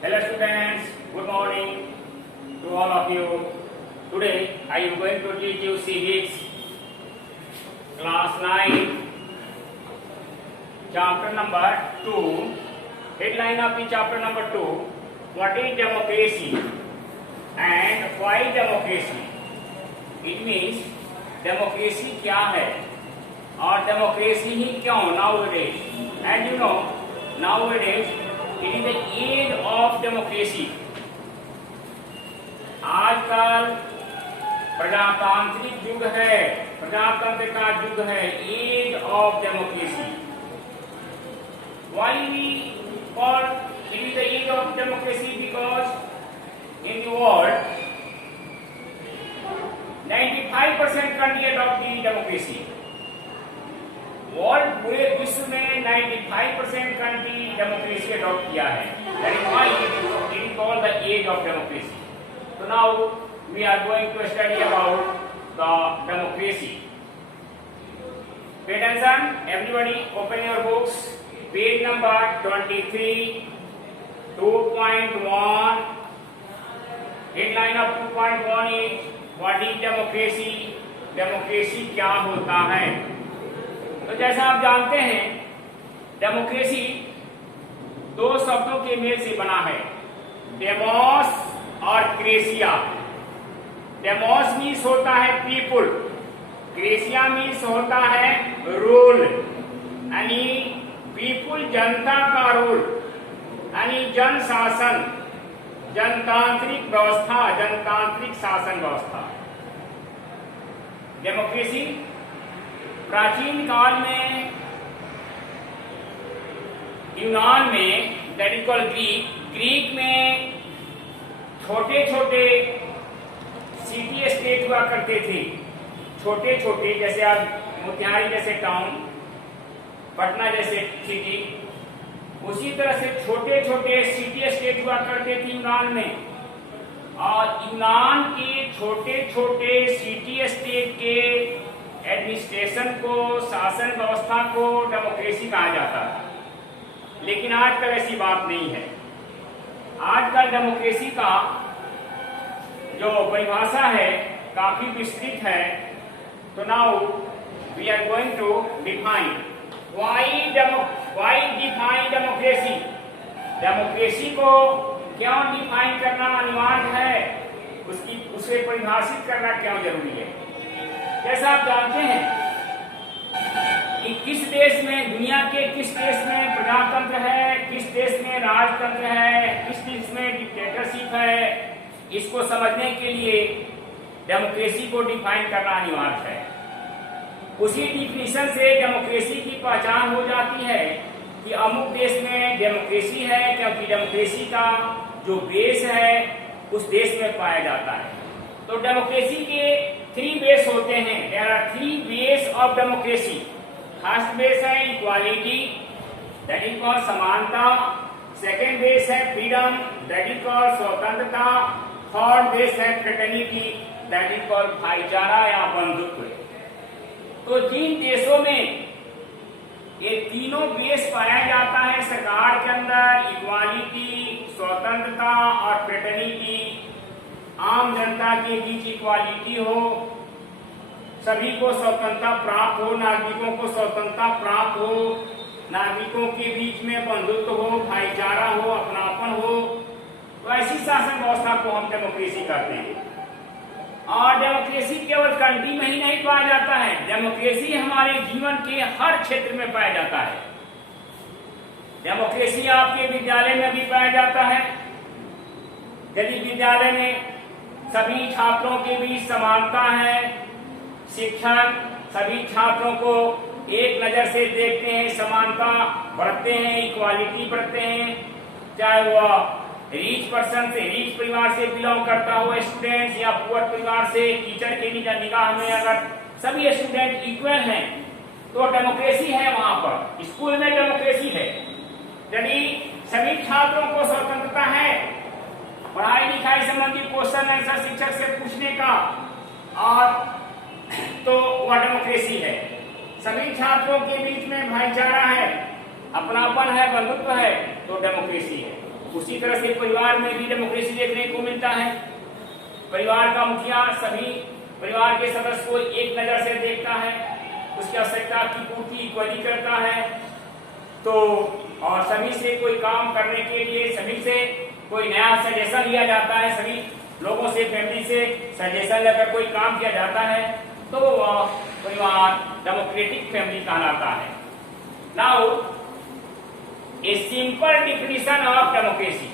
Hello students, good morning to all of you. Today I am going to teach you civics class 9 chapter number 2. Headline of the chapter number 2, what is democracy and why democracy? It means democracy क्या है और democracy ही क्यों nowadays. As you know, nowadays it is the age of democracy. आजकल प्रजातांत्रिक युग है, प्रजातंत्र का युग है, age of democracy. Why we call it is the age of democracy? Because in the world 95% country adopt the democracy. World पूरे विश्व में 95% कंट्री डेमोक्रेसी अडॉप्ट किया है. That is why it is called the age of democracy. So now we are going to study about the democracy. Pay attention, everybody. Open your books. Page number 23, 2.1. Headline of 2.1 is what is democracy? Democracy क्या होता है? तो जैसा आप जानते हैं, democracy दो शब्दों के मेल से बना है, डेमोस और क्रेसिया. डेमोस मीन्स होता है पीपुल, क्रेसिया मीन्स होता है रूल, यानी पीपुल जनता का रूल, यानी जन शासन, जनतांत्रिक व्यवस्था, जनतांत्रिक शासन व्यवस्था. डेमोक्रेसी प्राचीन काल में यूनान में, दैट इज कॉल्ड ग्रीक में छोटे छोटे सिटी स्टेट हुआ करते थे. छोटे छोटे, जैसे आज मोतिहारी जैसे टाउन, पटना जैसे सिटी, उसी तरह से छोटे छोटे सिटी स्टेट हुआ करते थे यूनान में. और यूनान के छोटे छोटे सिटी स्टेट के एडमिनिस्ट्रेशन को, शासन व्यवस्था को डेमोक्रेसी कहा जाता है. लेकिन आजकल ऐसी बात नहीं है. आजकल डेमोक्रेसी का जो परिभाषा है काफी विस्तृत है. तो now we are going to define why define democracy. Democracy को क्यों डिफाइन करना अनिवार्य है, उसे परिभाषित करना क्यों जरूरी है. जैसा आप जानते हैं कि किस देश में, दुनिया के किस देश में प्रजातंत्र है, किस देश में राजतंत्र है, किस देश में डिक्टेटरशिप है, इसको समझने के लिए डेमोक्रेसी को डिफाइन करना अनिवार्य है. उसी डिफिनीशन से डेमोक्रेसी की पहचान हो जाती है कि अमुक देश में डेमोक्रेसी है, क्योंकि डेमोक्रेसी का जो बेस है उस देश में पाया जाता है. तो डेमोक्रेसी के 3 बेस होते हैं. There are 3 base of democracy. First base है इक्वालिटी, दैट इज कॉल्ड समानता. सेकेंड बेस है फ्रीडम, दैट इज कॉल्ड स्वतंत्रता. थर्ड बेस है फ्रेटर्निटी, दैट इज कॉल्ड भाईचारा या बंधुत्व. तो जिन देशों में ये तीनों बेस पाया जाता है सरकार के अंदर, इक्वालिटी, स्वतंत्रता और फ्रेटर्निटी, आम जनता के बीच इक्वालिटी हो, सभी को स्वतंत्रता प्राप्त हो, नागरिकों को स्वतंत्रता प्राप्त हो, नागरिकों के बीच में बंधुत्व हो, भाईचारा हो, अपनापन हो, तो ऐसी शासन व्यवस्था को हम डेमोक्रेसी कहते हैं. और डेमोक्रेसी केवल कंट्री में ही नहीं पाया जाता है, डेमोक्रेसी हमारे जीवन के हर क्षेत्र में पाया जाता है. डेमोक्रेसी आपके विद्यालय में भी पाया जाता है. यदि विद्यालय में सभी छात्रों के बीच समानता है, शिक्षक सभी छात्रों को एक नजर से देखते हैं, समानता बढ़ते हैं, इक्वालिटी बढ़ते हैं, चाहे वह रिच पर्सन से, रिच परिवार से बिलोंग करता हो स्टूडेंट्स, या पुअर परिवार से, टीचर के निगाह में अगर सभी स्टूडेंट इक्वल हैं तो डेमोक्रेसी है. वहां पर स्कूल में डेमोक्रेसी है. यदि सभी छात्रों को स्वतंत्रता है पढ़ाई लिखाई संबंधी क्वेश्चन आंसर शिक्षक से पूछने का, और तो वह डेमोक्रेसी है. सभी छात्रों के बीच में भाईचारा है, अपनापन है, बंधुत्व है, तो डेमोक्रेसी है. उसी तरह से परिवार में भी डेमोक्रेसी देखने को मिलता है। परिवार का मुखिया सभी परिवार के सदस्य को एक नजर से देखता है, उसकी आवश्यकता की पूर्ति इक्वली करता है। तो और सभी से कोई काम करने के लिए सभी से कोई नया सजेशन लिया जाता है, सभी लोगों से फैमिली से सजेशन लेकर कोई काम किया जाता है, तो वह परिवार डेमोक्रेटिक फैमिली कहलाता है। Now a simple definition of democracy.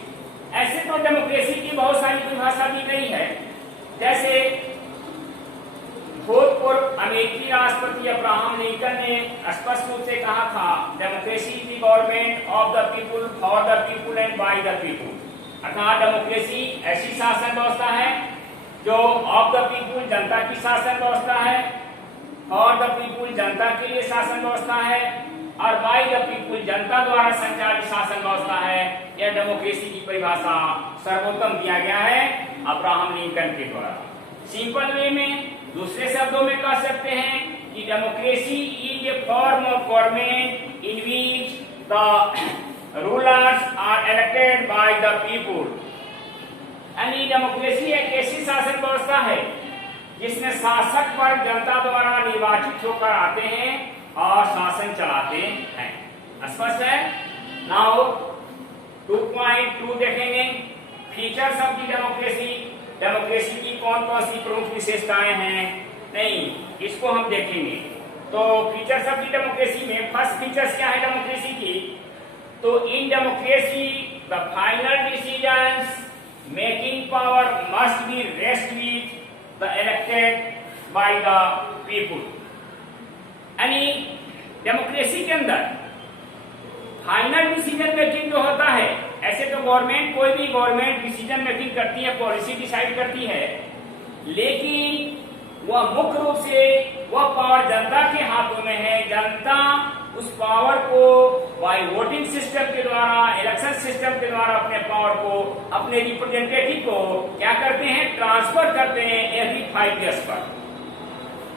ऐसे तो डेमोक्रेसी की बहुत सारी परिभाषा दी गई है, जैसे भूतपूर्व अमेरिकी राष्ट्रपति अब्राहम लिंकन ने स्पष्ट रूप से कहा था, democracy is the government of the people for the people and bye the people. अर्थात डेमोक्रेसी ऐसी शासन व्यवस्था है जो ऑफ द पीपुल जनता की शासन व्यवस्था है, फॉर द पीपुल जनता के लिए शासन व्यवस्था है, और बाय द पीपुल जनता द्वारा संचालित शासन व्यवस्था है। यह डेमोक्रेसी की परिभाषा सर्वोत्तम दिया गया है अब्राहम लिंकन के द्वारा। सिंपल वे में दूसरे शब्दों में कह सकते हैं कि democracy is a form of government in which the rulers are elected by the people. यानी डेमोक्रेसी एक ऐसी शासन व्यवस्था है जिसमें शासक पर जनता द्वारा निर्वाचित होकर आते हैं और शासन चलाते हैं। स्पष्ट है? नाउ 2.2 देखेंगे, features of the democracy. Democracy की कौन कौन सी प्रमुख विशेषताएं हैं, नहीं इसको हम देखेंगे। तो फीचर्स ऑफ द डेमोक्रेसी में फर्स्ट फीचर्स क्या है डेमोक्रेसी की, तो in democracy the final decisions making power must be rest with the elected by the people. यानी डेमोक्रेसी के अंदर फाइनल डिसीजन मेकिंग जो होता है, ऐसे तो गवर्नमेंट कोई भी गवर्नमेंट डिसीजन मेकिंग करती है, पॉलिसी डिसाइड करती है, लेकिन वह मुख्य रूप से वह पावर जनता के हाथों में है। जनता उस पावर को बाय वोटिंग सिस्टम के द्वारा, इलेक्शन सिस्टम के द्वारा अपने पावर को, अपने रिप्रेजेंटेटिव को क्या करते हैं, ट्रांसफर करते हैं एवरी 5 years पर।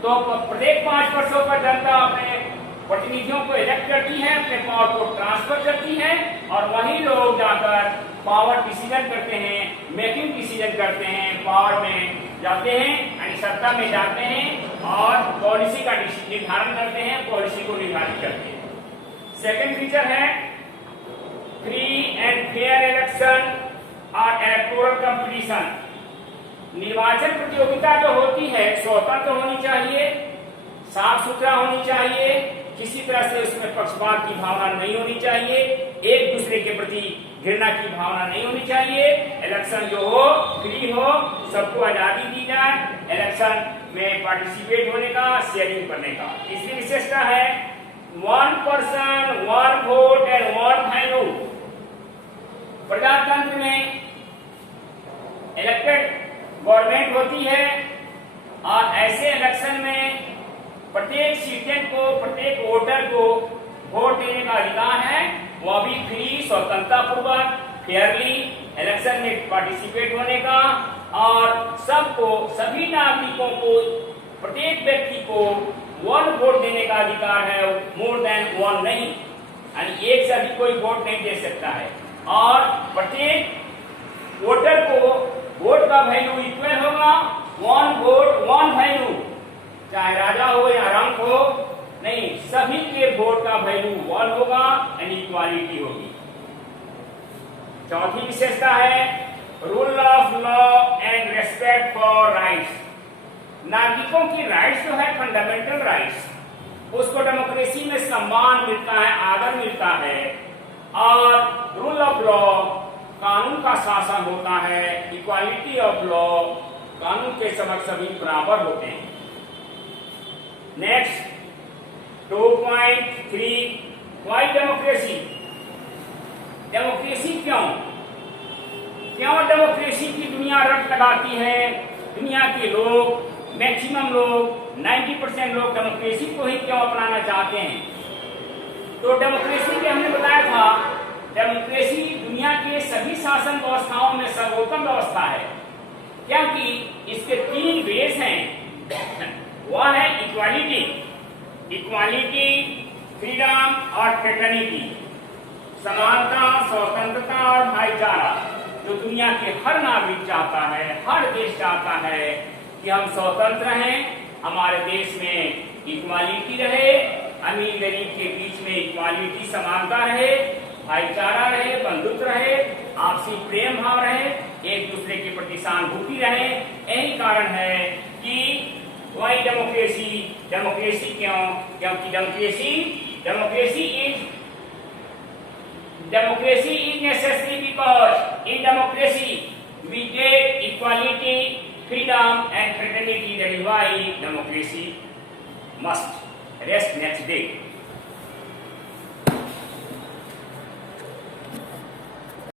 तो प्रत्येक 5 वर्षों पर जनता अपने प्रतिनिधियों को इलेक्ट करती है, अपने पावर को ट्रांसफर करती है, और वही लोग जाकर पावर डिसीजन करते हैं, मेकिंग डिसीजन करते हैं, पावर में जाते हैं, यानी सत्ता में जाते हैं और पॉलिसी का निर्धारण करते हैं, पॉलिसी को निर्धारित करते हैं। सेकंड फीचर है फ्री एंड फेयर इलेक्शन और इलेक्टोरल कंपटीशन। निर्वाचन प्रतियोगिता जो होती है स्वतंत्र होनी चाहिए, साफ सुथरा होनी चाहिए, किसी तरह से उसमें पक्षपात की भावना नहीं होनी चाहिए, एक दूसरे के प्रति घृणा की भावना नहीं होनी चाहिए। इलेक्शन जो हो फ्री हो, सबको आजादी दी जाए इलेक्शन में पार्टिसिपेट होने का, शेयरिंग करने का। तीसरी विशेषता है 1 person 1 vote and 1 value। प्रजातंत्र में इलेक्टेड गवर्नमेंट होती है और ऐसे इलेक्शन में प्रत्येक सिटीजन को, प्रत्येक वोटर को वोट देने का अधिकार है, वह भी फ्री, स्वतंत्रता पूर्वक, फेयरली इलेक्शन में पार्टिसिपेट होने का, और सबको, सभी नागरिकों को, प्रत्येक व्यक्ति को 1 वोट देने का अधिकार है, मोर देन 1 नहीं, यानी एक से अधिक कोई वोट नहीं दे सकता है। और प्रत्येक वोटर को वोट का वैल्यू इक्वल होगा, 1 वोट 1 वैल्यू, चाहे राजा हो या रंक हो, नहीं, सभी के वोट का वैल्यू 1 होगा, यानी इक्वालिटी होगी। चौथी विशेषता है rule of law and respect for rights. नागरिकों की राइट्स जो है, फंडामेंटल राइट्स, उसको डेमोक्रेसी में सम्मान मिलता है, आदर मिलता है, और रूल ऑफ लॉ, कानून का शासन होता है, इक्वालिटी ऑफ लॉ, कानून के समक्ष सभी बराबर होते हैं। Next 2.3 why democracy. डेमोक्रेसी क्यों डेमोक्रेसी की दुनिया रट लगाती है। दुनिया के लोग, मैक्सिमम लोग, 90% लोग डेमोक्रेसी को ही क्यों अपनाना चाहते हैं। तो डेमोक्रेसी के हमने बताया था, डेमोक्रेसी दुनिया के सभी शासन व्यवस्थाओं में सर्वोत्तम व्यवस्था है, क्योंकि इसके 3 बेस हैं। वह है इक्वालिटी, फ्रीडम और फ्रेटर्निटी, समानता, स्वतंत्रता और भाईचारा। दुनिया के हर नागरिक चाहता है, हर देश चाहता है कि हम स्वतंत्र हैं, हमारे देश में इक्वालिटी रहे, अमीर गरीब के बीच में इक्वालिटी, समानता रहे, भाईचारा रहे, बंधुत्व रहे, आपसी प्रेम भाव रहे, एक दूसरे के प्रति सहानुभूति रहे। यही कारण है कि वाई डेमोक्रेसी, डेमोक्रेसी क्यों? क्योंकि democracy is necessary because in democracy we get equality, freedom and fraternity. That is why democracy must rest next day.